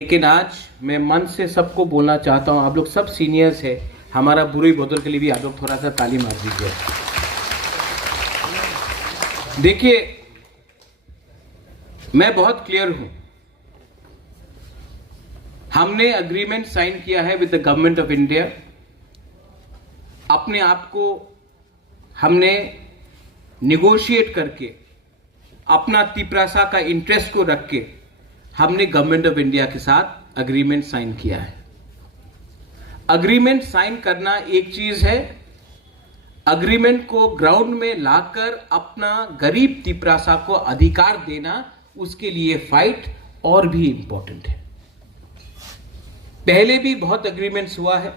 लेकिन आज मैं मन से सबको बोलना चाहता हूं, आप लोग सब सीनियर्स हैं, हमारा बुरी बोतल के लिए भी आप लोग थोड़ा सा ताली मार दीजिए। देखिए, मैं बहुत क्लियर हूं, हमने अग्रीमेंट साइन किया है with the government of India. अपने आप को हमने निगोशिएट करके, अपना तिपरासा का इंटरेस्ट को रख के हमने गवर्नमेंट ऑफ इंडिया के साथ अग्रीमेंट साइन किया है। अग्रीमेंट साइन करना एक चीज है, अग्रीमेंट को ग्राउंड में लाकर अपना गरीब तिपरासा को अधिकार देना, उसके लिए फाइट और भी इंपॉर्टेंट है। पहले भी बहुत अग्रीमेंट्स हुआ है,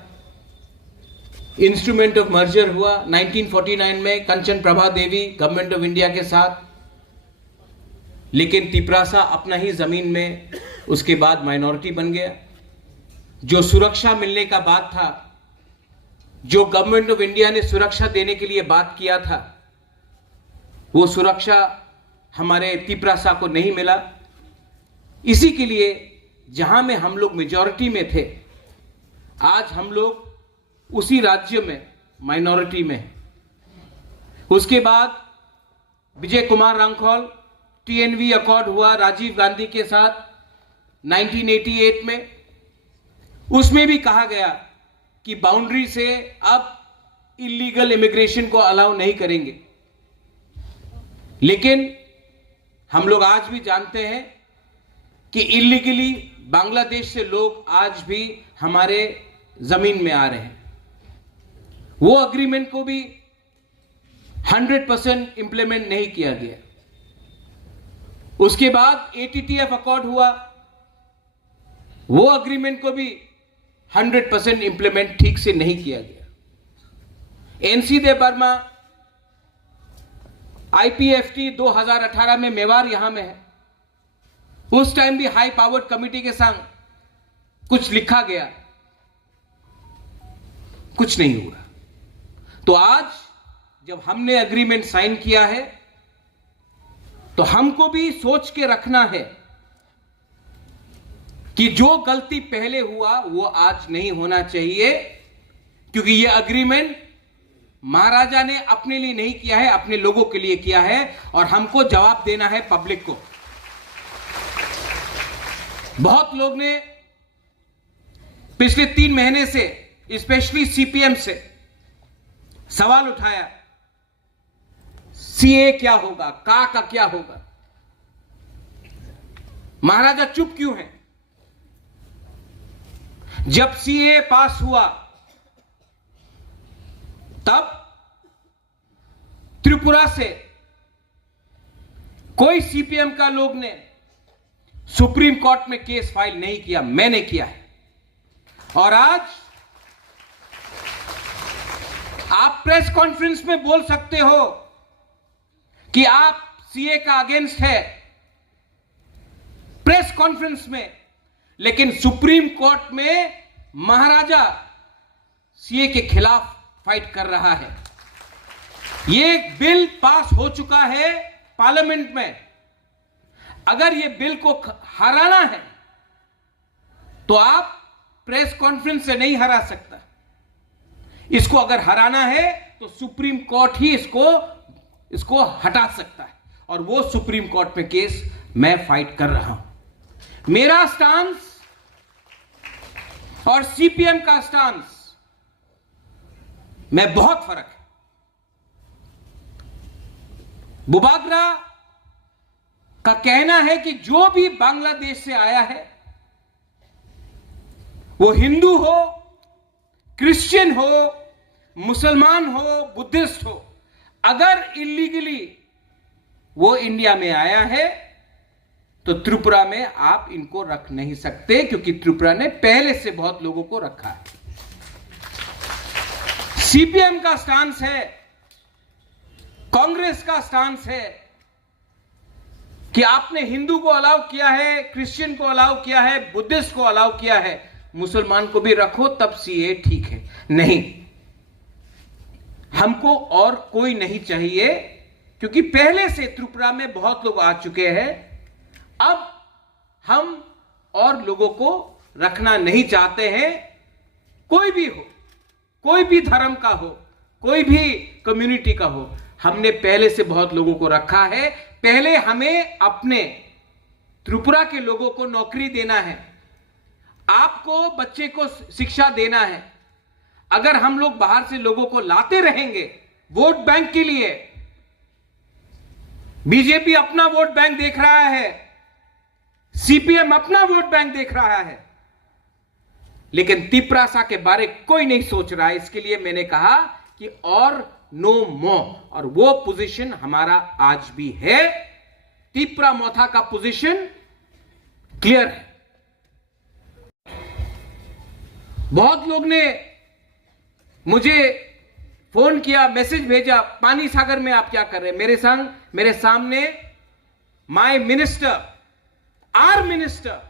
इंस्ट्रूमेंट ऑफ मर्जर हुआ 1949 में कंचन प्रभा देवी गवर्नमेंट ऑफ इंडिया के साथ, लेकिन तिपरासा अपना ही जमीन में उसके बाद माइनॉरिटी बन गया। जो सुरक्षा मिलने का बात था, जो गवर्नमेंट ऑफ इंडिया ने सुरक्षा देने के लिए बात किया था, वो सुरक्षा हमारे तिपरासा को नहीं मिला। इसी के लिए जहां में हम लोग मेजॉरिटी में थे, आज हम लोग उसी राज्य में माइनॉरिटी में। उसके बाद विजय कुमार रांखौल TNV अकॉर्ड हुआ राजीव गांधी के साथ 1988 में, उसमें भी कहा गया कि बाउंड्री से अब इलीगल इमिग्रेशन को अलाउ नहीं करेंगे। लेकिन हम लोग आज भी जानते हैं कि इलीगली बांग्लादेश से लोग आज भी हमारे जमीन में आ रहे हैं। वो अग्रीमेंट को भी 100% इंप्लीमेंट नहीं किया गया। उसके बाद ATTF अकॉर्ड हुआ, वो अग्रीमेंट को भी 100% इंप्लीमेंट ठीक से नहीं किया गया। NCD बर्मा IPFT 2018 में मेवाड़ यहां में है, उस टाइम भी हाई पावर्ड कमिटी के संग कुछ लिखा गया, कुछ नहीं हुआ। तो आज जब हमने अग्रीमेंट साइन किया है, तो हमको भी सोच के रखना है कि जो गलती पहले हुआ वो आज नहीं होना चाहिए, क्योंकि ये अग्रीमेंट महाराजा ने अपने लिए नहीं किया है, अपने लोगों के लिए किया है, और हमको जवाब देना है पब्लिक को। बहुत लोग ने पिछले 3 महीने से, स्पेशली CPM से सवाल उठाया, CA क्या होगा, का क्या होगा, महाराजा चुप क्यों हैं? जब CA पास हुआ तब त्रिपुरा से कोई CPM का लोग ने सुप्रीम कोर्ट में केस फाइल नहीं किया, मैंने किया है। और आज आप प्रेस कॉन्फ्रेंस में बोल सकते हो कि आप CA का अगेंस्ट है, प्रेस कॉन्फ्रेंस में, लेकिन सुप्रीम कोर्ट में महाराजा CA के खिलाफ फाइट कर रहा है। यह बिल पास हो चुका है पार्लियामेंट में। अगर यह बिल को हराना है तो आप प्रेस कॉन्फ्रेंस से नहीं हरा सकता। इसको अगर हराना है तो सुप्रीम कोर्ट ही इसको हटा सकता है, और वो सुप्रीम कोर्ट में केस मैं फाइट कर रहा हूं। मेरा स्टांस और CPM का स्टांस में बहुत फर्क है। बुबागरा का कहना है कि जो भी बांग्लादेश से आया है, वो हिंदू हो, क्रिश्चियन हो, मुसलमान हो, बुद्धिस्ट हो, अगर इलीगली वो इंडिया में आया है तो त्रिपुरा में आप इनको रख नहीं सकते, क्योंकि त्रिपुरा ने पहले से बहुत लोगों को रखा है। CPM का स्टांस है, कांग्रेस का स्टांस है कि आपने हिंदू को अलाउ किया है, क्रिश्चियन को अलाउ किया है, बुद्धिस्ट को अलाउ किया है, मुसलमान को भी रखो तब CA ठीक है। नहीं, हमको और कोई नहीं चाहिए, क्योंकि पहले से त्रिपुरा में बहुत लोग आ चुके हैं। अब हम और लोगों को रखना नहीं चाहते हैं। कोई भी हो, कोई भी धर्म का हो, कोई भी कम्युनिटी का हो, हमने पहले से बहुत लोगों को रखा है। पहले हमें अपने त्रिपुरा के लोगों को नौकरी देना है, आपको बच्चे को शिक्षा देना है। अगर हम लोग बाहर से लोगों को लाते रहेंगे वोट बैंक के लिए, बीजेपी अपना वोट बैंक देख रहा है, सीपीएम अपना वोट बैंक देख रहा है, लेकिन तिपरासा के बारे कोई नहीं सोच रहा है। इसके लिए मैंने कहा कि और नो मोर, और वो पोजीशन हमारा आज भी है। तिपरा मोथा का पोजीशन क्लियर है। बहुत लोग ने मुझे फोन किया, मैसेज भेजा, पानी सागर में आप क्या कर रहे हैं। मेरे सामने my minister, our minister,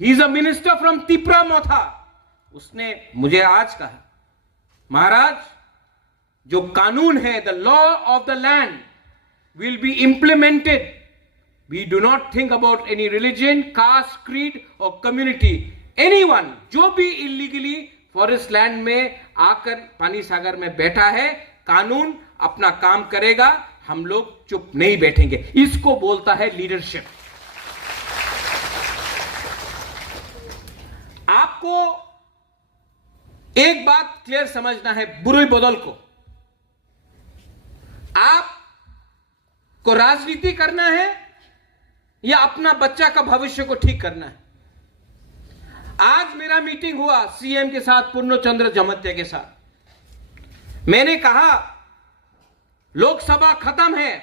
he is a minister from Tipra Motha, उसने मुझे आज कहा, महाराज जो कानून है, the law of the land will be implemented. We do not think about any religion, caste, creed और कम्युनिटी। एनीवन जो भी इलीगली फॉरेस्ट लैंड में आकर पानी सागर में बैठा है, कानून अपना काम करेगा, हम लोग चुप नहीं बैठेंगे। इसको बोलता है लीडरशिप। आपको एक बात क्लियर समझना है, बुरे बदल को। आपको राजनीति करना है या अपना बच्चा का भविष्य को ठीक करना है। आज मेरा मीटिंग हुआ सीएम के साथ, पूर्णचंद्र जमत्या के साथ। मैंने कहा लोकसभा खत्म है,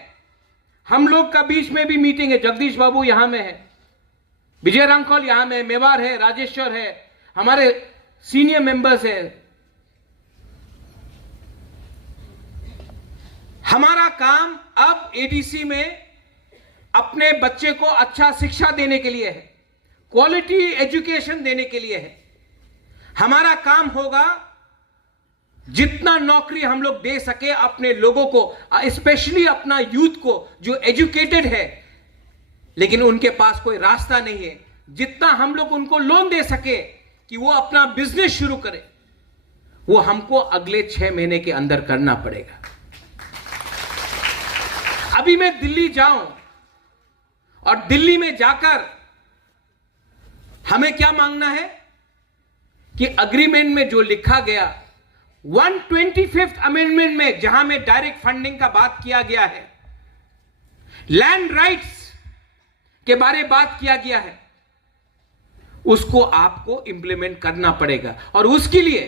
हम लोग का बीच में भी मीटिंग है। जगदीश बाबू यहां में है, विजय रांखोल यहां में, मेवार है, राजेश्वर है, हमारे सीनियर मेंबर्स है। हमारा काम अब एडीसी में अपने बच्चे को अच्छा शिक्षा देने के लिए है, क्वालिटी एजुकेशन देने के लिए है। हमारा काम होगा जितना नौकरी हम लोग दे सके अपने लोगों को, स्पेशली अपना यूथ को जो एजुकेटेड है लेकिन उनके पास कोई रास्ता नहीं है, जितना हम लोग उनको लोन दे सके कि वो अपना बिजनेस शुरू करे, वो हमको अगले 6 महीने के अंदर करना पड़ेगा। अभी मैं दिल्ली जाऊं और दिल्ली में जाकर हमें क्या मांगना है कि अग्रीमेंट में जो लिखा गया 125th अमेंडमेंट में, जहां में डायरेक्ट फंडिंग का बात किया गया है, लैंड राइट्स के बारे में बात किया गया है, उसको आपको इंप्लीमेंट करना पड़ेगा। और उसके लिए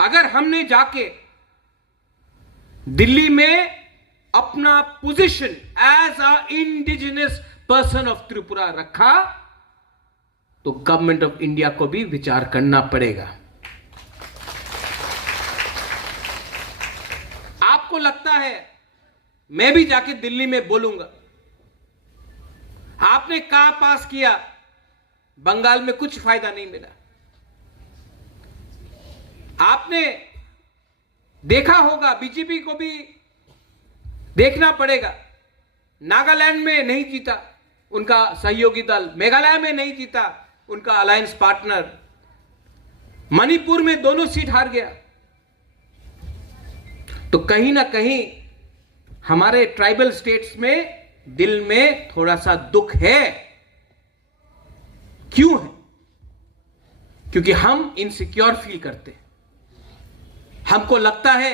अगर हमने जाके दिल्ली में अपना position as a indigenous person of Tripura रखा तो गवर्नमेंट ऑफ इंडिया को भी विचार करना पड़ेगा। आपको लगता है मैं भी जाके दिल्ली में बोलूंगा, आपने कहा पास किया, बंगाल में कुछ फायदा नहीं मिला। आपने देखा होगा, बीजेपी को भी देखना पड़ेगा, नागालैंड में नहीं जीता उनका सहयोगी दल, मेघालय में नहीं जीता उनका अलायंस पार्टनर, मणिपुर में दोनों सीट हार गया। तो कहीं ना कहीं हमारे ट्राइबल स्टेट्स में दिल में थोड़ा सा दुख है। क्यों है? क्योंकि हम इनसिक्योर फील करते हैं। हमको लगता है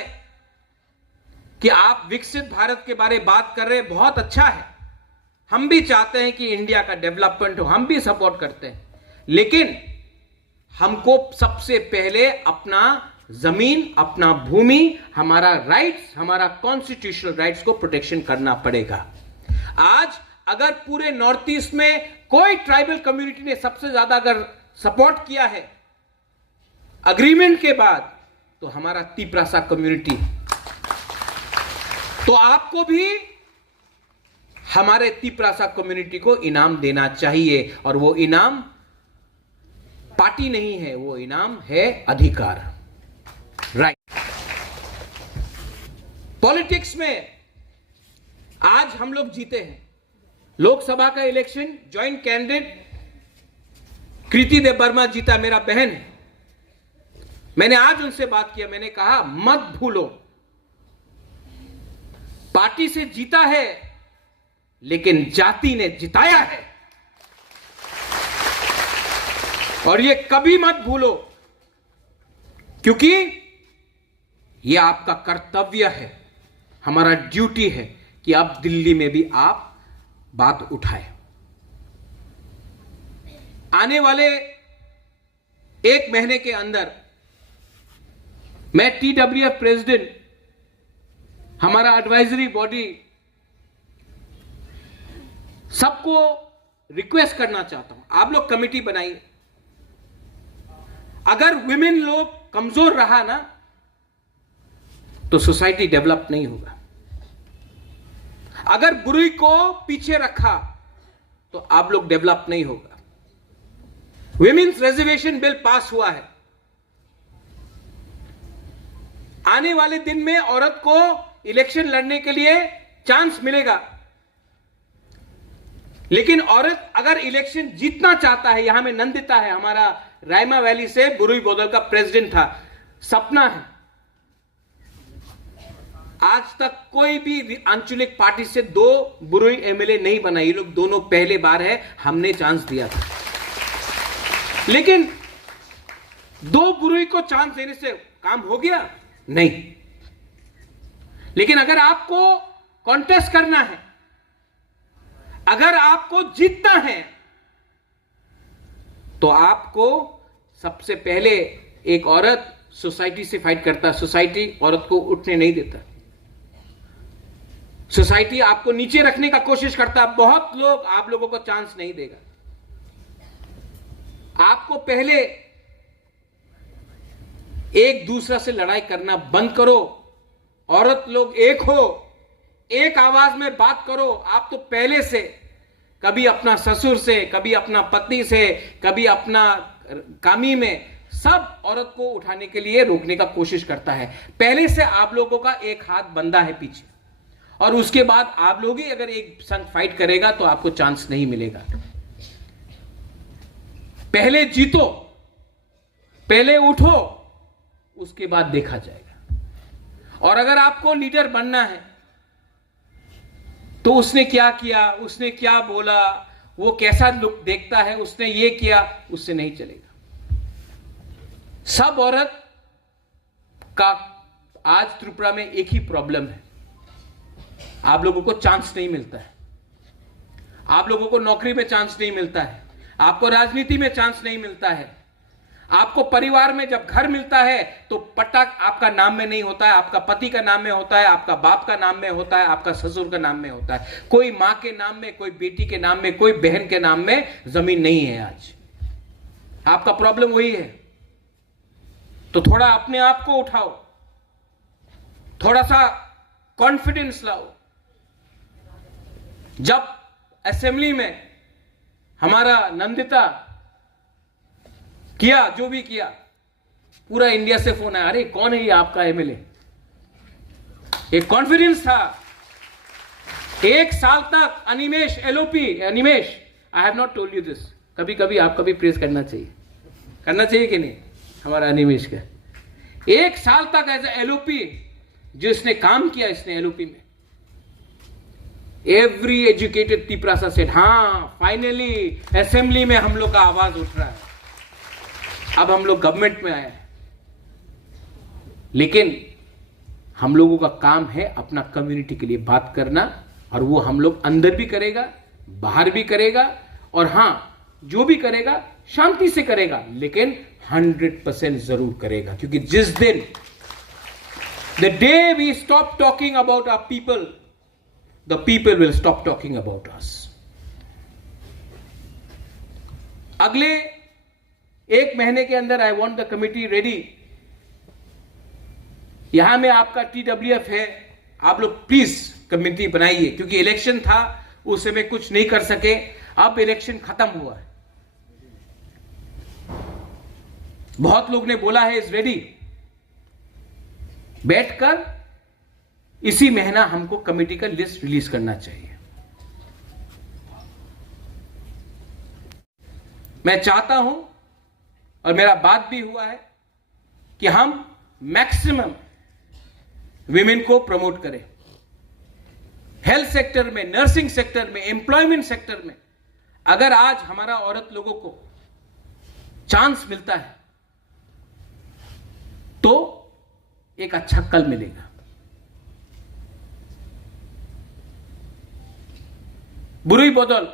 कि आप विकसित भारत के बारे में बात कर रहे हैं, बहुत अच्छा है, हम भी चाहते हैं कि इंडिया का डेवलपमेंट हो, हम भी सपोर्ट करते हैं, लेकिन हमको सबसे पहले अपना जमीन, अपना भूमि, हमारा राइट्स, हमारा कॉन्स्टिट्यूशनल राइट्स को प्रोटेक्शन करना पड़ेगा। आज अगर पूरे नॉर्थ ईस्ट में कोई ट्राइबल कम्युनिटी ने सबसे ज्यादा अगर सपोर्ट किया है अग्रीमेंट के बाद, तो हमारा तिपरासा कम्युनिटी। तो आपको भी हमारे तिपरासा कम्युनिटी को इनाम देना चाहिए, और वो इनाम पार्टी नहीं है, वो इनाम है अधिकार, राइट। पॉलिटिक्स में आज हम लोग जीते हैं, लोकसभा का इलेक्शन ज्वाइंट कैंडिडेट कृति देव वर्मा जीता, मेरा बहन है। मैंने आज उनसे बात किया, मैंने कहा मत भूलो, पार्टी से जीता है लेकिन जाति ने जिताया है, और ये कभी मत भूलो, क्योंकि ये आपका कर्तव्य है, हमारा ड्यूटी है कि अब दिल्ली में भी आप बात उठाएं। आने वाले 1 महीने के अंदर मैं TWF प्रेसिडेंट, हमारा एडवाइजरी बॉडी, सबको रिक्वेस्ट करना चाहता हूं, आप लोग कमेटी बनाइए। अगर विमेन लोग कमजोर रहा ना तो सोसाइटी डेवलप नहीं होगा। अगर बुराई को पीछे रखा तो आप लोग डेवलप नहीं होगा। विमेन्स रिजर्वेशन बिल पास हुआ है। आने वाले दिन में औरत को इलेक्शन लड़ने के लिए चांस मिलेगा, लेकिन औरत अगर इलेक्शन जीतना चाहता है, यहां में नंदिता है, हमारा रायमा वैली से बुरुई बोदल का प्रेसिडेंट था, सपना है। आज तक कोई भी आंचलिक पार्टी से 2 बुरुई एमएलए नहीं बना, ये लोग दोनों पहले बार है, हमने चांस दिया था। लेकिन 2 बुरुई को चांस देने से काम हो गया? नहीं। लेकिन अगर आपको कॉन्टेस्ट करना है, अगर आपको जीतना है, तो आपको सबसे पहले एक औरत सोसाइटी से फाइट करता है। सोसाइटी औरत को उठने नहीं देता, सोसाइटी आपको नीचे रखने का कोशिश करता है। बहुत लोग आप लोगों को चांस नहीं देगा। आपको पहले एक दूसरा से लड़ाई करना बंद करो। औरत लोग एक हो, एक आवाज में बात करो। आप तो पहले से कभी अपना ससुर से, कभी अपना पत्नी से, कभी अपना कामी में, सब औरत को उठाने के लिए रोकने का कोशिश करता है। पहले से आप लोगों का एक हाथ बंधा है पीछे, और उसके बाद आप लोग ही अगर एक संग फाइट करेगा तो आपको चांस नहीं मिलेगा। पहले जीतो, पहले उठो, उसके बाद देखा जाएगा। और अगर आपको लीडर बनना है तो उसने क्या किया, उसने क्या बोला, वो कैसा लुक देखता है, उसने ये किया, उससे नहीं चलेगा। सब औरत का आज त्रिपुरा में एक ही प्रॉब्लम है, आप लोगों को चांस नहीं मिलता है। आप लोगों को नौकरी में चांस नहीं मिलता है, आपको राजनीति में चांस नहीं मिलता है, आपको परिवार में जब घर मिलता है तो पट्टा आपका नाम में नहीं होता है, आपका पति का नाम में होता है, आपका बाप का नाम में होता है, आपका ससुर का नाम में होता है। कोई मां के नाम में, कोई बेटी के नाम में, कोई बहन के नाम में जमीन नहीं है। आज आपका प्रॉब्लम वही है। तो थोड़ा अपने आप को उठाओ, थोड़ा सा कॉन्फिडेंस लाओ। जब असेंबली में हमारा नंदिता किया जो भी किया, पूरा इंडिया से फोन आया, अरे कौन है ये आपका एमएलए। एक कॉन्फिडेंस था। 1 साल तक Animesh LOP, Animesh, I have not told you this, कभी कभी आपका भी प्रेस करना चाहिए कि नहीं, हमारा अनिमेश का 1 साल तक एज एलओपी जो इसने काम किया, इसने एलओपी में एवरी एजुकेटेड तिपरासा सेड, हाँ फाइनली असेंबली में हम लोग का आवाज उठ रहा है, अब हम लोग गवर्नमेंट में आए हैं। लेकिन हम लोगों का काम है अपना कम्युनिटी के लिए बात करना, और वो हम लोग अंदर भी करेगा, बाहर भी करेगा, और हां जो भी करेगा शांति से करेगा, लेकिन 100% जरूर करेगा। क्योंकि जिस दिन the day we stop talking about our people, the people will stop talking about us. अगले 1 महीने के अंदर I want the committee ready. यहां में आपका TWF है, आप लोग प्लीज कमिटी बनाइए, क्योंकि इलेक्शन था उस समय कुछ नहीं कर सके, अब इलेक्शन खत्म हुआ है। बहुत लोग ने बोला है इज रेडी। बैठकर इसी महीना हमको कमेटी का लिस्ट रिलीज करना चाहिए। मैं चाहता हूं और मेरा बात भी हुआ है कि हम मैक्सिमम विमेन को प्रमोट करें। हेल्थ सेक्टर में, नर्सिंग सेक्टर में, एम्प्लॉयमेंट सेक्टर में अगर आज हमारा औरत लोगों को चांस मिलता है तो एक अच्छा कल मिलेगा। बुरुई बदौल,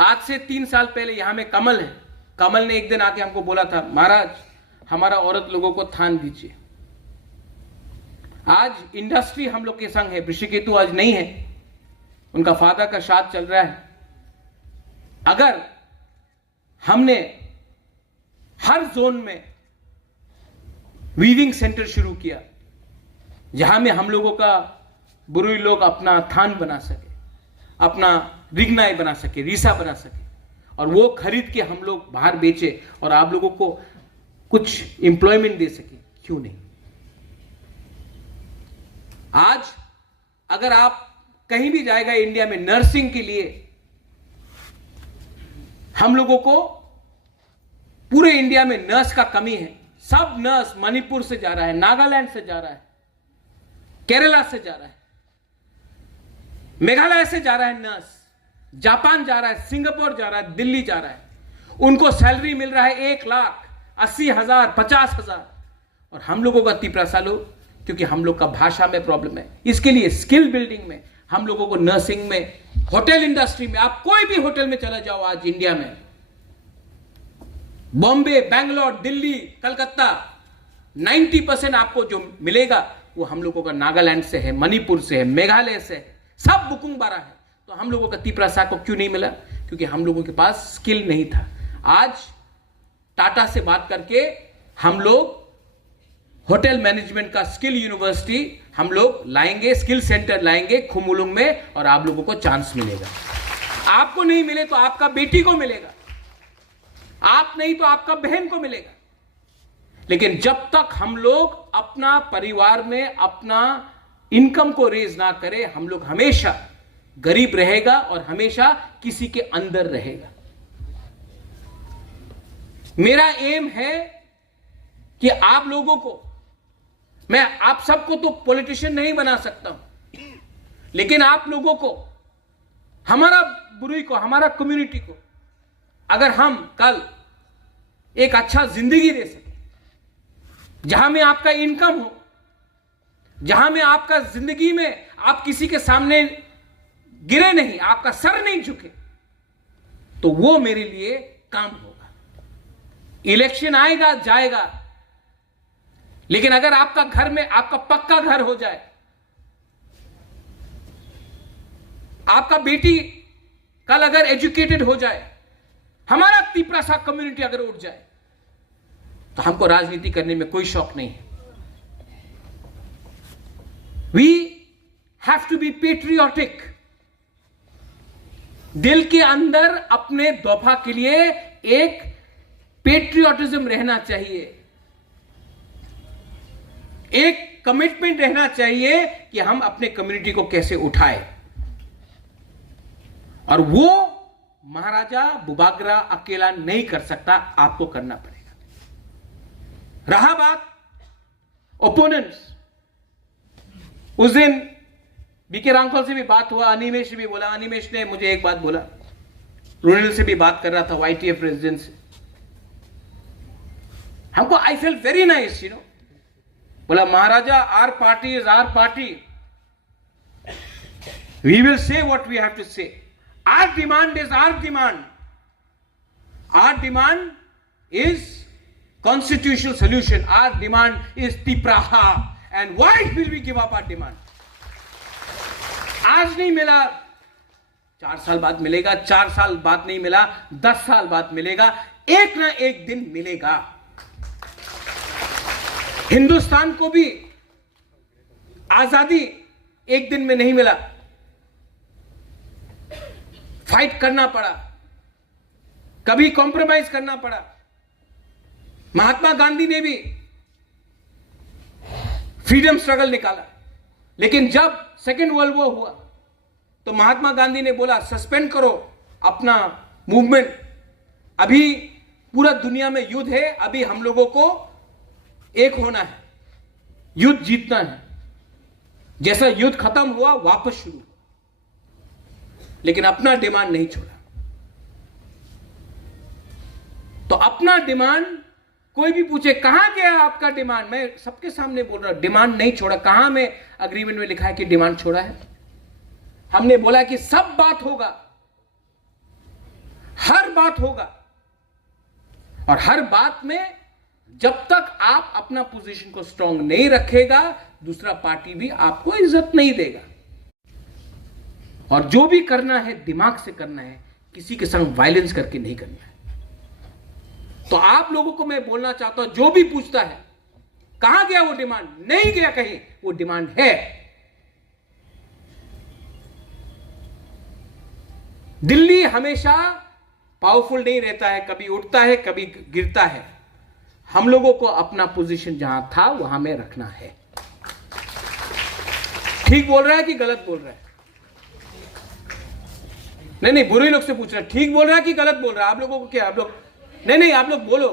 आज से 3 साल पहले यहां में कमल है, कमल ने एक दिन आके हमको बोला था, महाराज हमारा औरत लोगों को थान दीजिए। आज इंडस्ट्री हम लोग के संग है, ऋषिकेतु आज नहीं है, उनका फादर का श्राद्ध चल रहा है। अगर हमने हर जोन में वीविंग सेंटर शुरू किया जहां में हम लोगों का बुरुई लोग अपना थान बना सके, अपना रिगनाई बना सके, रीसा बना सके, और वो खरीद के हम लोग बाहर बेचे और आप लोगों को कुछ एम्प्लॉयमेंट दे सके, क्यों नहीं। आज अगर आप कहीं भी जाएगा इंडिया में नर्सिंग के लिए, हम लोगों को पूरे इंडिया में नर्स का कमी है। सब नर्स मणिपुर से जा रहा है, नागालैंड से जा रहा है, केरला से जा रहा है, मेघालय से जा रहा है नर्स, जापान जा रहा है, सिंगापुर जा रहा है, दिल्ली जा रहा है। उनको सैलरी मिल रहा है 1,80,000, 50,000, और हम लोगों का तीपरा सालो, क्योंकि हम लोग का भाषा में प्रॉब्लम है। इसके लिए स्किल बिल्डिंग में हम लोगों को, नर्सिंग में, होटल इंडस्ट्री में, आप कोई भी होटल में चले जाओ आज इंडिया में, बॉम्बे, बैंगलोर, दिल्ली, कलकत्ता, 90% आपको जो मिलेगा वो हम लोगों का नागालैंड से है, मणिपुर से है, मेघालय से है, सब बुकुंग बारा है। तो हम लोगों का तीपरा सा को क्यों नहीं मिला? क्योंकि हम लोगों के पास स्किल नहीं था। आज टाटा से बात करके हम लोग होटल मैनेजमेंट का स्किल यूनिवर्सिटी हम लोग लाएंगे, स्किल सेंटर लाएंगे खुमुलुंग में, और आप लोगों को चांस मिलेगा। आपको नहीं मिले तो आपका बेटी को मिलेगा, आप नहीं तो आपका बहन को मिलेगा। लेकिन जब तक हम लोग अपना परिवार में अपना इनकम को रेज ना करें, हम लोग हमेशा गरीब रहेगा और हमेशा किसी के अंदर रहेगा। मेरा एम है कि आप लोगों को, मैं आप सबको तो पॉलिटिशियन नहीं बना सकता हूं, लेकिन आप लोगों को, हमारा बुरुई को, हमारा कम्युनिटी को अगर हम कल एक अच्छा जिंदगी दे सके, जहां में आपका इनकम हो, जहां में आपका जिंदगी में आप किसी के सामने गिरे नहीं, आपका सर नहीं झुके, तो वो मेरे लिए काम होगा। इलेक्शन आएगा जाएगा, लेकिन अगर आपका घर में आपका पक्का घर हो जाए, आपका बेटी कल अगर एजुकेटेड हो जाए, हमारा तीपरा सा कम्युनिटी अगर उठ जाए, तो हमको राजनीति करने में कोई शौक नहीं है। We have to be patriotic. दिल के अंदर अपने दोफा के लिए एक पेट्रियोटिज्म रहना चाहिए, एक कमिटमेंट रहना चाहिए कि हम अपने कम्युनिटी को कैसे उठाए, और वो महाराजा बुबागरा अकेला नहीं कर सकता, आपको करना पड़ेगा। रहा बात ओपोनेंट्स, उस दिन बीके रामफल से भी बात हुआ, अनिमेश से भी बोला, अनिमेश ने मुझे एक बात बोला, रुनिल से भी बात कर रहा था, वाईटीएफ प्रेसिडेंट से, हमको आई फील वेरी नाइस, बोला Maharaja our party is our party, we will say what we have to say, our demand is our demand, our demand is constitutional solution, our demand is Tipraha, and why will we give up our demand? आज नहीं मिला, 4 साल बाद मिलेगा, 4 साल बाद नहीं मिला, 10 साल बाद मिलेगा, एक ना एक दिन मिलेगा। हिंदुस्तान को भी आजादी एक दिन में नहीं मिला, फाइट करना पड़ा, कभी कॉम्प्रोमाइज करना पड़ा। महात्मा गांधी ने भी फ्रीडम स्ट्रगल निकाला, लेकिन जब सेकेंड वर्ल्ड वॉर हुआ तो महात्मा गांधी ने बोला सस्पेंड करो अपना मूवमेंट, अभी पूरा दुनिया में युद्ध है, अभी हम लोगों को एक होना है, युद्ध जीतना है। जैसा युद्ध खत्म हुआ वापस शुरू, लेकिन अपना डिमांड नहीं छोड़ा। तो अपना डिमांड, कोई भी पूछे कहां गया आपका डिमांड, मैं सबके सामने बोल रहा हूं, डिमांड नहीं छोड़ा। कहां में अग्रीमेंट में लिखा है कि डिमांड छोड़ा है? हमने बोला कि सब बात होगा, हर बात होगा, और हर बात में जब तक आप अपना पोजीशन को स्ट्रांग नहीं रखेगा, दूसरा पार्टी भी आपको इज्जत नहीं देगा। और जो भी करना है दिमाग से करना है, किसी के संग वायलेंस करके नहीं करना है। तो आप लोगों को मैं बोलना चाहता हूं, जो भी पूछता है कहां गया वो डिमांड, नहीं गया कहीं, वो डिमांड है। दिल्ली हमेशा पावरफुल नहीं रहता है, कभी उठता है कभी गिरता है। हम लोगों को अपना पोजीशन जहां था वहां में रखना है। ठीक बोल रहा है कि गलत बोल रहा है? नहीं, बुरे लोग से पूछ रहा है, ठीक बोल रहा है कि गलत बोल रहा है? आप लोगों को क्या, आप लोग नहीं, आप लोग बोलो।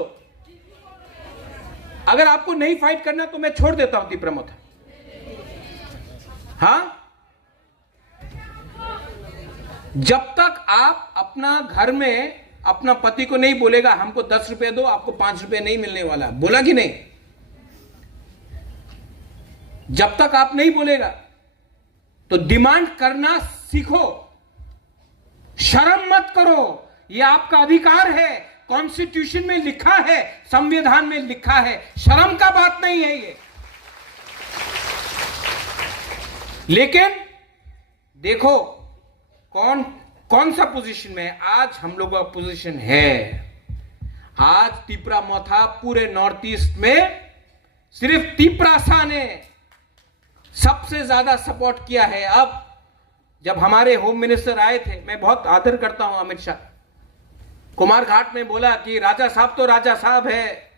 अगर आपको नहीं फाइट करना तो मैं छोड़ देता हूं तीव्रमोथा। हाँ, जब तक आप अपना घर में अपना पति को नहीं बोलेगा हमको 10 रुपए दो, आपको 5 रुपए नहीं मिलने वाला, बोला कि नहीं? जब तक आप नहीं बोलेगा तो डिमांड करना सीखो, शर्म मत करो, यह आपका अधिकार है, कॉन्स्टिट्यूशन में लिखा है, संविधान में लिखा है, शर्म का बात नहीं है ये। लेकिन देखो कौन सा पोजीशन में आज हम लोगों का पोजीशन है। आज तीव्रमोथा पूरे नॉर्थ ईस्ट में सिर्फ तीव्रासा ने सबसे ज्यादा सपोर्ट किया है। अब जब हमारे होम मिनिस्टर आए थे, मैं बहुत आदर करता हूं अमित शाह, कुमार घाट में बोला कि राजा साहब तो राजा साहब है,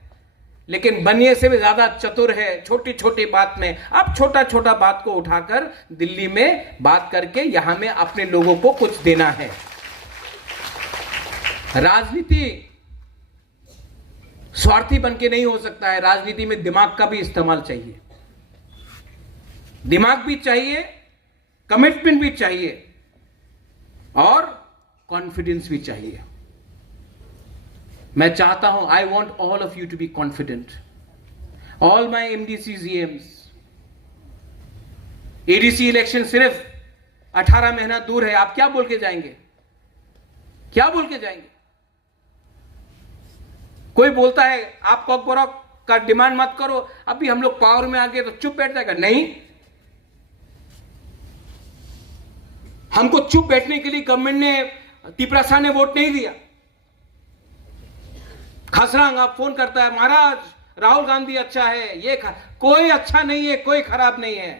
लेकिन बनिए से भी ज्यादा चतुर है छोटी छोटी बात में। अब छोटा छोटा बात को उठाकर दिल्ली में बात करके यहां में अपने लोगों को कुछ देना है। राजनीति स्वार्थी बन के नहीं हो सकता है, राजनीति में दिमाग का भी इस्तेमाल चाहिए, दिमाग भी चाहिए, कमिटमेंट भी चाहिए और कॉन्फिडेंस भी चाहिए। मैं चाहता हूं, I want all of you to be confident, all my MDC GMs. ADC election सिर्फ 18 महीना दूर है, आप क्या बोल के जाएंगे, क्या बोल के जाएंगे? कोई बोलता है आप कॉकबॉरोक का डिमांड मत करो, अभी हम लोग पावर में आ गए तो चुप बैठ जाएगा? नहीं, हमको चुप बैठने के लिए गवर्नमेंट ने, तीव्रासा ने वोट नहीं दिया। खसरांग आप फोन करता है, महाराज राहुल गांधी अच्छा है, ये कोई अच्छा नहीं है, कोई खराब नहीं है,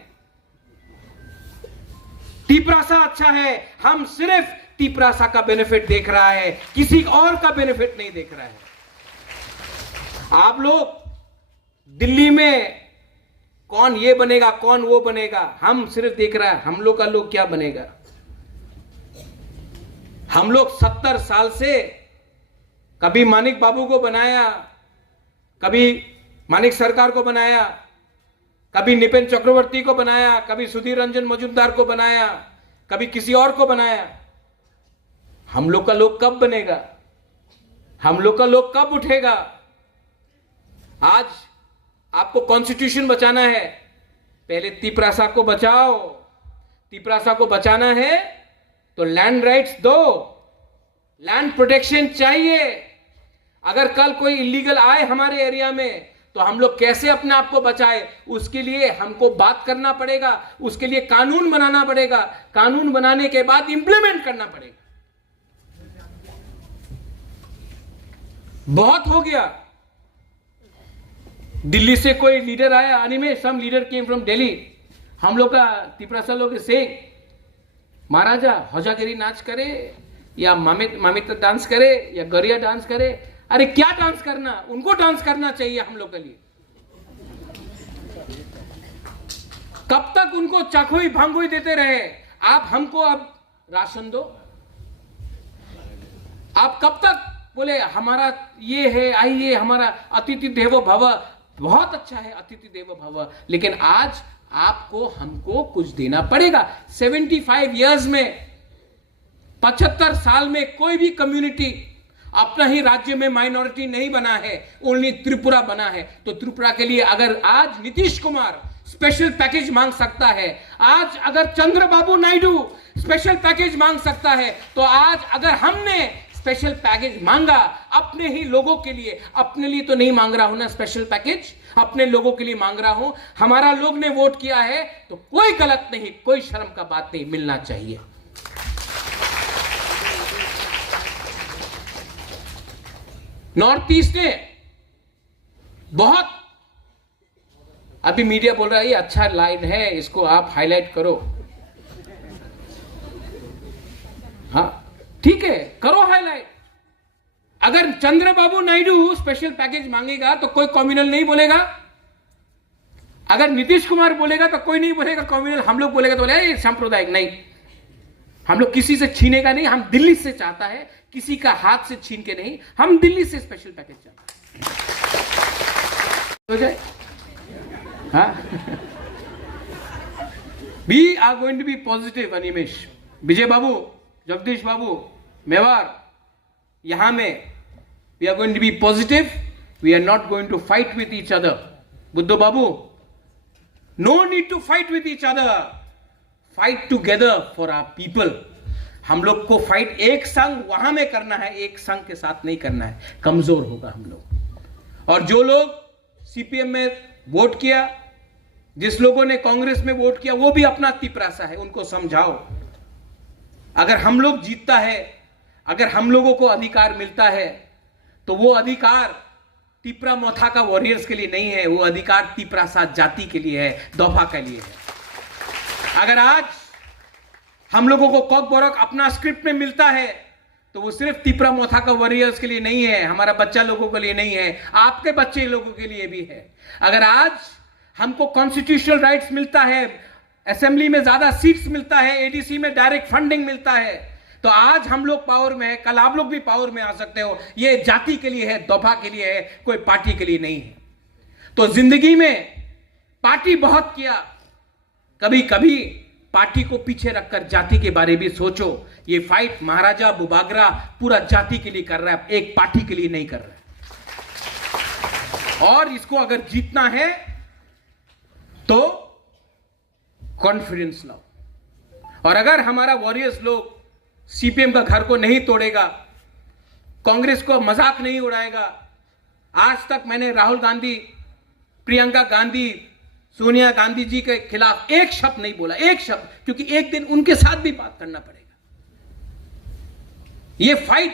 तीव्रासा अच्छा है। हम सिर्फ तीव्रासा का बेनिफिट देख रहा है, किसी और का बेनिफिट नहीं देख रहा है। आप लोग दिल्ली में कौन ये बनेगा कौन वो बनेगा, हम सिर्फ देख रहा है हम लोग का लोग क्या बनेगा। हम लोग 70 साल से कभी मानिक बाबू को बनाया, कभी मानिक सरकार को बनाया, कभी निपेन चक्रवर्ती को बनाया, कभी सुधीर रंजन मजूमदार को बनाया, कभी किसी और को बनाया। हम लोग का लोग कब बनेगा, हम लोग का लोग कब उठेगा? आज आपको कॉन्स्टिट्यूशन बचाना है, पहले तीव्रासा को बचाओ। तीव्रासा को बचाना है तो लैंड राइट्स दो, लैंड प्रोटेक्शन चाहिए। अगर कल कोई इलीगल आए हमारे एरिया में तो हम लोग कैसे अपने आप को बचाए, उसके लिए हमको बात करना पड़ेगा, उसके लिए कानून बनाना पड़ेगा, कानून बनाने के बाद इंप्लीमेंट करना पड़ेगा। बहुत हो गया। दिल्ली से कोई लीडर आया, अनिमेश, सम लीडर केम फ्रॉम दिल्ली, हम लोग का तीव्रासा लोग से महाराजा हौजागिरी नाच करे या मामिता डांस करे या गरिया डांस करे। अरे क्या डांस करना, उनको डांस करना चाहिए हम लोग के लिए। कब तक उनको चाखोई भांगोई देते रहे? आप हमको अब राशन दो, आप कब तक बोले हमारा ये है, आइए हमारा अतिथि देवो भव, बहुत अच्छा है अतिथि देवो भव, लेकिन आज आपको हमको कुछ देना पड़ेगा। 75 इयर्स में, 75 साल में कोई भी कम्युनिटी अपना ही राज्य में माइनॉरिटी नहीं बना है, ओनली त्रिपुरा बना है। तो त्रिपुरा के लिए अगर आज नीतीश कुमार स्पेशल पैकेज मांग सकता है, आज अगर चंद्रबाबू नायडू स्पेशल पैकेज मांग सकता है, तो आज अगर हमने स्पेशल पैकेज मांगा अपने ही लोगों के लिए, अपने लिए तो नहीं मांग रहा हूं ना स्पेशल पैकेज, अपने लोगों के लिए मांग रहा हूं, हमारा लोग ने वोट किया है, तो कोई गलत नहीं, कोई शर्म का बात नहीं, मिलना चाहिए। नॉर्थ ईस्ट ने बहुत, अभी मीडिया बोल रहा है ये अच्छा लाइन है, इसको आप हाईलाइट करो। हाँ ठीक है, करो हाईलाइट। अगर चंद्रबाबू नायडू स्पेशल पैकेज मांगेगा तो कोई कम्युनल नहीं बोलेगा, अगर नीतीश कुमार बोलेगा तो कोई नहीं बोलेगा कम्युनल, हम लोग बोलेगा तो बोलेगा सांप्रदायिक। नहीं, हम लोग किसी से छीनेगा नहीं, हम दिल्ली से चाहता है, किसी का हाथ से छीन के नहीं, हम दिल्ली से स्पेशल पैकेज चाहते हैं। हो जाए हाँ we are going to be positive. Animesh, Vijay babu, Jagdish babu, Mewar, यहां में we are going to be positive, we are not going to fight with each other. Buddho babu, no need to fight with each other, fight together for our people. हम लोग को fight एक संग वहां में करना है, एक संग के साथ नहीं करना है, कमजोर होगा हम लोग। और जो लोग सीपीएम में वोट किया, जिस लोगों ने कांग्रेस में वोट किया, वो भी अपना तिपरासा है, उनको समझाओ। अगर हम लोग जीतता है, अगर हम लोगों को अधिकार मिलता है, तो वो अधिकार तिपरा मोथा का वॉरियर्स के लिए नहीं है, वो अधिकार तिपरासा जाति के लिए है, दोफा के लिए है। अगर आज हम लोगों को कॉक बोरक अपना स्क्रिप्ट में मिलता है, तो वो सिर्फ तिपरा मोथा का वॉरियर्स के लिए नहीं है, हमारा बच्चा लोगों के लिए नहीं है, आपके बच्चे लोगों के लिए भी है। अगर आज हमको कॉन्स्टिट्यूशनल राइट्स मिलता है, असेंबली में ज्यादा सीट्स मिलता है, एडीसी में डायरेक्ट फंडिंग मिलता है, तो आज हम लोग पावर में है, कल आप लोग भी पावर में आ सकते हो। ये जाति के लिए है, दोफा के लिए है, कोई पार्टी के लिए नहीं है। तो जिंदगी में पार्टी बहुत किया, कभी कभी पार्टी को पीछे रखकर जाति के बारे में सोचो। ये फाइट महाराजा बुबागरा पूरा जाति के लिए कर रहा है, एक पार्टी के लिए नहीं कर रहा है। और इसको अगर जीतना है तो कॉन्फिडेंस लाओ। और अगर हमारा वॉरियर्स लोग सीपीएम का घर को नहीं तोड़ेगा, कांग्रेस को मजाक नहीं उड़ाएगा। आज तक मैंने राहुल गांधी, प्रियंका गांधी, सोनिया गांधी जी के खिलाफ एक शब्द नहीं बोला, एक शब्द, क्योंकि एक दिन उनके साथ भी बात करना पड़ेगा। ये फाइट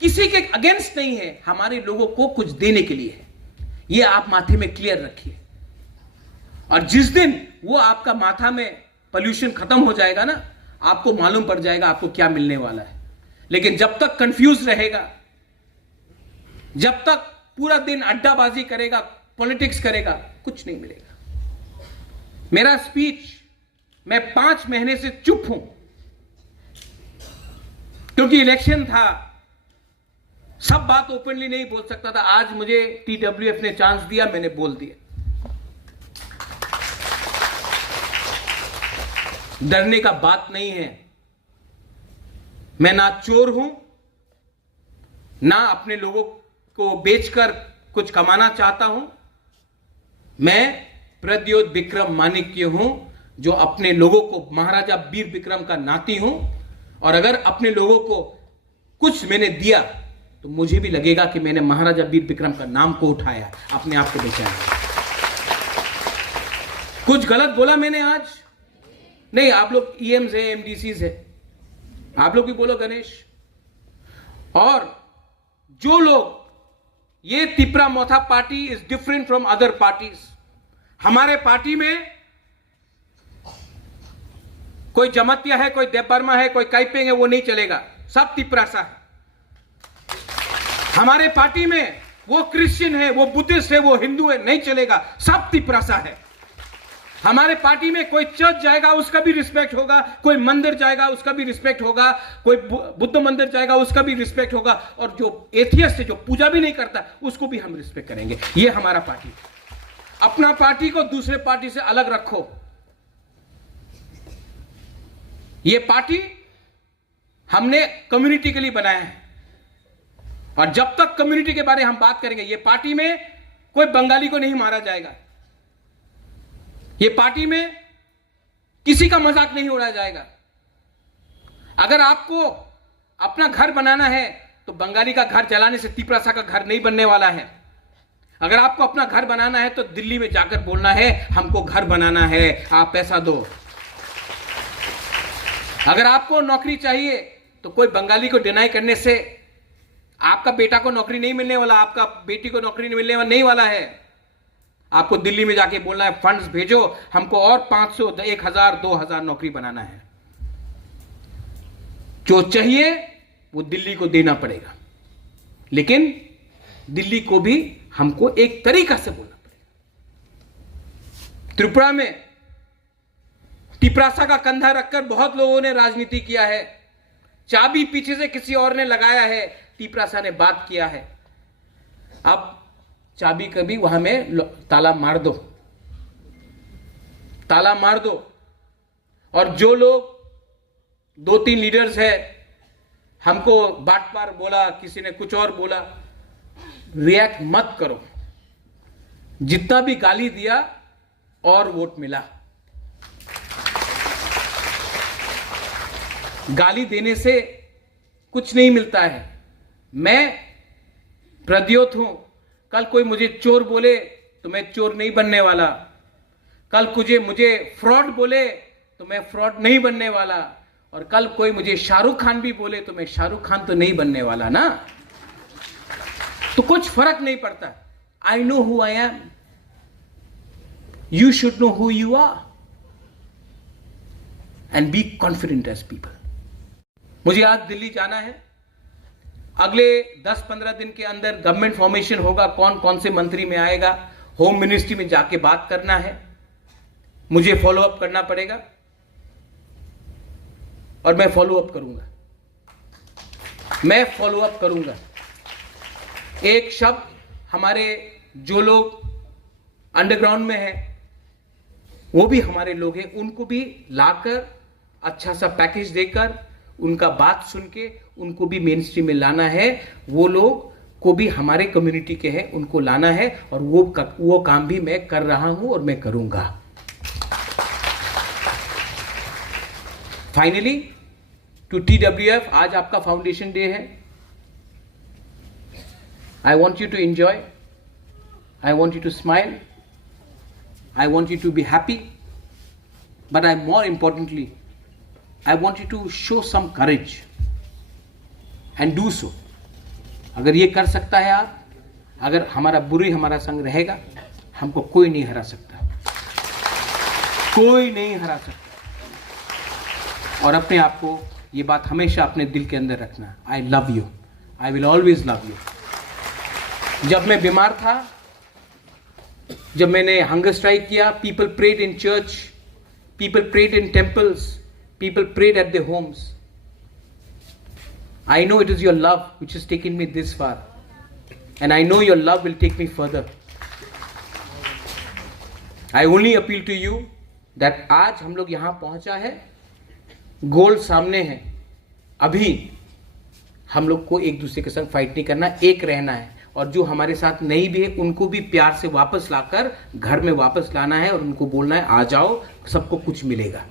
किसी के अगेंस्ट नहीं है, हमारे लोगों को कुछ देने के लिए है। ये आप माथे में क्लियर रखिए। और जिस दिन वो आपका माथा में पोल्यूशन खत्म हो जाएगा ना, आपको मालूम पड़ जाएगा आपको क्या मिलने वाला है। लेकिन जब तक कंफ्यूज रहेगा, जब तक पूरा दिन अड्डाबाजी करेगा, पॉलिटिक्स करेगा, कुछ नहीं मिलेगा। मेरा स्पीच, मैं 5 महीने से चुप हूं क्योंकि इलेक्शन था, सब बात ओपनली नहीं बोल सकता था। आज मुझे टीडब्ल्यूएफ ने चांस दिया, मैंने बोल दिया। डरने का बात नहीं है। मैं ना चोर हूं, ना अपने लोगों को बेचकर कुछ कमाना चाहता हूं। मैं प्रद्योत विक्रम माणिक्य हूं, जो अपने लोगों को महाराजा वीर विक्रम का नाती हूं। और अगर अपने लोगों को कुछ मैंने दिया तो मुझे भी लगेगा कि मैंने महाराजा वीर विक्रम का नाम को उठाया, अपने आप को बचाया। कुछ गलत बोला मैंने आज? नहीं, आप लोग ईएम्स है, एमडीसीज है, आप लोग भी बोलो गणेश। और जो लोग, ये Tipra Motha party is different from other parties. हमारे पार्टी में कोई जमतिया है, कोई देवबर्मा है, कोई काइपेंग है, वो नहीं चलेगा, सब तिपरासा है। हमारे पार्टी में वो क्रिश्चियन है, वो बुद्धिस्ट है, वो हिंदू है, नहीं चलेगा, सब तिपरासा है। हमारे पार्टी में कोई चर्च जाएगा उसका भी रिस्पेक्ट होगा, कोई मंदिर जाएगा उसका भी रिस्पेक्ट होगा, कोई बुद्ध मंदिर जाएगा उसका भी रिस्पेक्ट होगा, और जो एथियस्ट है, जो पूजा भी नहीं करता, उसको भी हम रिस्पेक्ट करेंगे। ये हमारा पार्टी। अपना पार्टी को दूसरे पार्टी से अलग रखो। ये पार्टी हमने कम्युनिटी के लिए बनाया है, और जब तक कम्युनिटी के बारे में हम बात करेंगे, ये पार्टी में कोई बंगाली को नहीं मारा जाएगा, ये पार्टी में किसी का मजाक नहीं उड़ाया जाएगा। अगर आपको अपना घर बनाना है तो बंगाली का घर जलाने से तिपरासा का घर नहीं बनने वाला है। अगर आपको अपना घर बनाना है तो दिल्ली में जाकर बोलना है हमको घर बनाना है, आप पैसा दो। अगर आपको नौकरी चाहिए तो कोई बंगाली को डिनाई करने से आपका बेटा को नौकरी नहीं मिलने वाला, आपका बेटी को नौकरी मिलने नहीं वाला है। आपको दिल्ली में जाके बोलना है फंड्स भेजो, हमको और 500, 1000, 2000 नौकरी बनाना है। जो चाहिए वो दिल्ली को देना पड़ेगा, लेकिन दिल्ली को भी हमको एक तरीका से बोलना पड़ेगा। त्रिपुरा में तिपरासा का कंधा रखकर बहुत लोगों ने राजनीति किया है। चाबी पीछे से किसी और ने लगाया है, तिपरासा ने बात किया है। अब चाबी कभी वहां में ताला मार दो, ताला मार दो। और जो लोग 2-3 लीडर्स है, हमको बाटपार बोला, किसी ने कुछ और बोला, रिएक्ट मत करो। जितना भी गाली दिया और वोट मिला। गाली देने से कुछ नहीं मिलता है। मैं प्रद्योत हूं, कल कोई मुझे चोर बोले तो मैं चोर नहीं बनने वाला, कल मुझे फ्रॉड बोले तो मैं फ्रॉड नहीं बनने वाला, और कल कोई मुझे शाहरुख खान भी बोले तो मैं शाहरुख खान तो नहीं बनने वाला ना। तो कुछ फर्क नहीं पड़ता। I know who I am, you should know who you are and be confident as people. मुझे आज दिल्ली जाना है। अगले 10-15 दिन के अंदर गवर्नमेंट फॉर्मेशन होगा, कौन कौन से मंत्री में आएगा, होम मिनिस्ट्री में जाके बात करना है, मुझे फॉलो अप करना पड़ेगा और मैं फॉलो अप करूंगा। मैं फॉलो अप करूंगा। एक शब्द हमारे जो लोग अंडरग्राउंड में हैं, वो भी हमारे लोग हैं, उनको भी लाकर अच्छा सा पैकेज देकर उनका बात सुन के उनको भी मेन स्ट्रीम में लाना है। वो लोग को भी हमारे कम्युनिटी के हैं, उनको लाना है, और वो काम भी मैं कर रहा हूं और मैं करूंगा। फाइनली टू TWF, आज आपका फाउंडेशन डे है। I want you to enjoy, I want you to smile, I want you to be happy, but I more importantly I want you to show some courage and do so. अगर ये कर सकता है आप, अगर हमारा बुरी हमारा संग रहेगा, हमको कोई नहीं हरा सकता, कोई नहीं हरा सकता। और अपने आप को ये बात हमेशा अपने दिल के अंदर रखना। I love you, I will always love you। जब मैं बीमार था, जब मैंने हंगर स्ट्राइक किया, people prayed in church, people prayed in temples, people prayed at their homes. I know it is your love which has taken me this far, and I know your love will take me further. I only appeal to you that आज हम लोग यहां पहुंचा है, गोल सामने है। अभी हम लोग को एक दूसरे के संग फाइट नहीं करना, एक रहना है, और जो हमारे साथ नहीं भी है उनको भी प्यार से वापस लाकर घर में वापस लाना है, और उनको बोलना है आ जाओ, सबको कुछ मिलेगा।